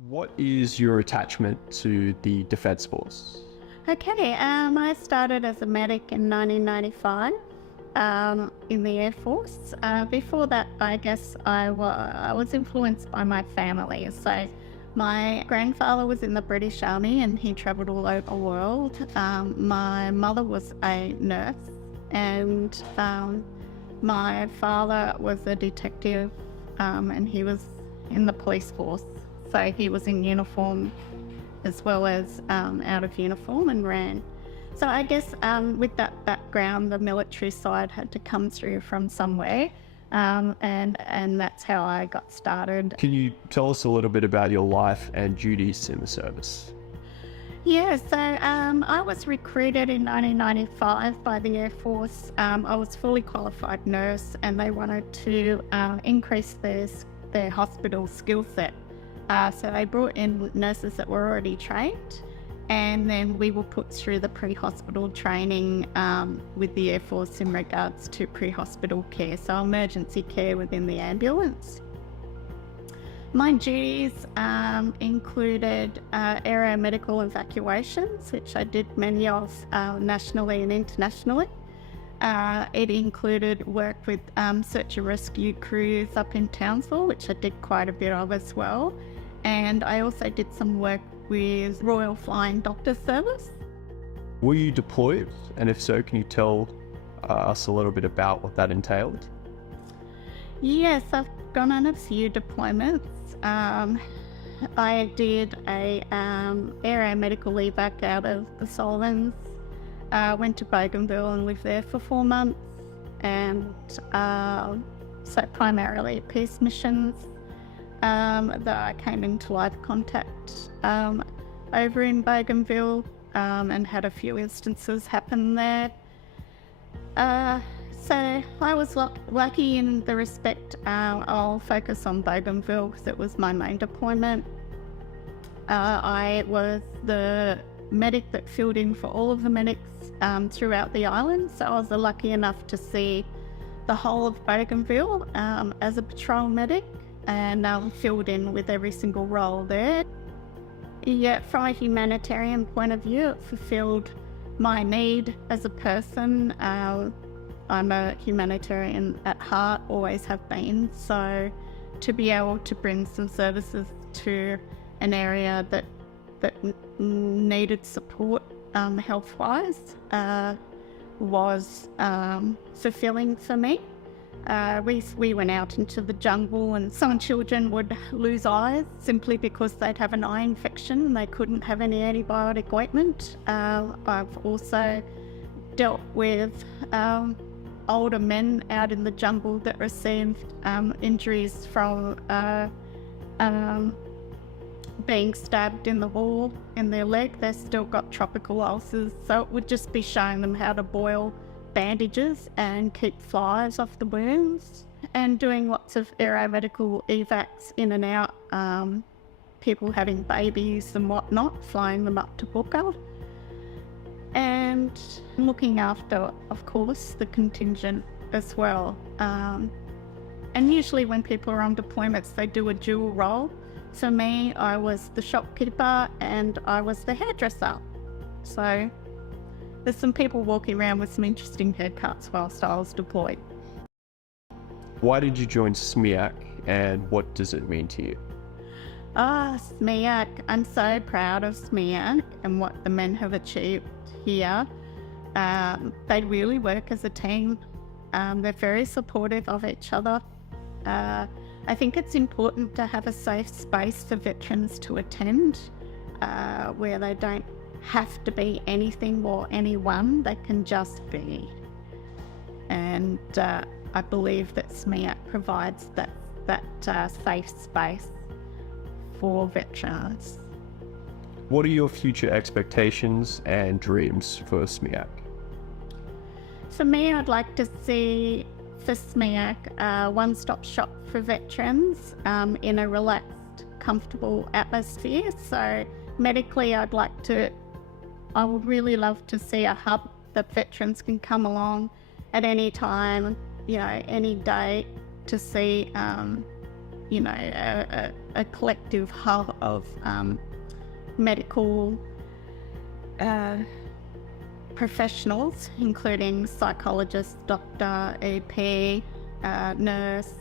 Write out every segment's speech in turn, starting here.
What is your attachment to the Defence Force? Okay, I started as a medic in 1995 in the Air Force. Before that, I guess I was influenced by my family. So my grandfather was in the British Army and he travelled all over the world. My mother was a nurse and my father was a detective and he was in the police force. So he was in uniform as well as out of uniform and ran. So I guess with that background, the military side had to come through from somewhere, and that's how I got started. Can you tell us a little bit about your life and duties in the service? Yeah, so I was recruited in 1995 by the Air Force. I was fully qualified nurse, and they wanted to increase their hospital skill set. So they brought in nurses that were already trained, and then we were put through the pre-hospital training with the Air Force in regards to pre-hospital care, so emergency care within the ambulance. My duties included aeromedical evacuations, which I did many of nationally and internationally. It included work with search and rescue crews up in Townsville, which I did quite a bit of as well. And I also did some work with Royal Flying Doctor Service. Were you deployed? And if so, can you tell us a little bit about what that entailed? Yes, I've gone on a few deployments. I did a aeromedical evac out of the Solomons. Went to Bougainville and lived there for 4 months. And so primarily peace missions. That I came into live contact over in Bougainville and had a few instances happen there. So I was lucky in the respect. I'll focus on Bougainville because it was my main deployment. I was the medic that filled in for all of the medics throughout the island, so I was lucky enough to see the whole of Bougainville as a patrol medic, and filled in with every single role there. Yet from a humanitarian point of view, it fulfilled my need as a person. I'm a humanitarian at heart, always have been, so to be able to bring some services to an area that needed support health-wise was fulfilling for me. We went out into the jungle and some children would lose eyes simply because they'd have an eye infection and they couldn't have any antibiotic ointment. I've also dealt with older men out in the jungle that received injuries from being stabbed in the wall in their leg. They've still got tropical ulcers, so it would just be showing them how to boil bandages and keep flies off the wounds, and doing lots of aeromedical evacs in and out, people having babies and whatnot, flying them up to Booker, and looking after, of course, the contingent as well. And usually when people are on deployments, they do a dual role. For me, I was the shopkeeper and I was the hairdresser. So there's some people walking around with some interesting haircuts whilst I was deployed. Why did you join SMEAC and what does it mean to you? SMEAC. I'm so proud of SMEAC and what the men have achieved here. They really work as a team. They're very supportive of each other. I think it's important to have a safe space for veterans to attend where they don't have to be anything or anyone, they can just be. And I believe that SMEAC provides that safe space for veterans. What are your future expectations and dreams for SMEAC? For me, I'd like to see for SMEAC a one-stop shop for veterans in a relaxed, comfortable atmosphere. So medically, I would really love to see a hub that veterans can come along at any time, any day, to see, a collective hub of medical professionals, including psychologists, doctor, EP, nurse,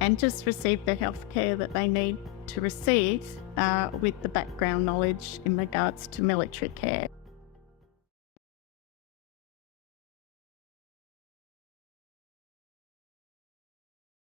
and just receive the healthcare that they need to receive with the background knowledge in regards to military care.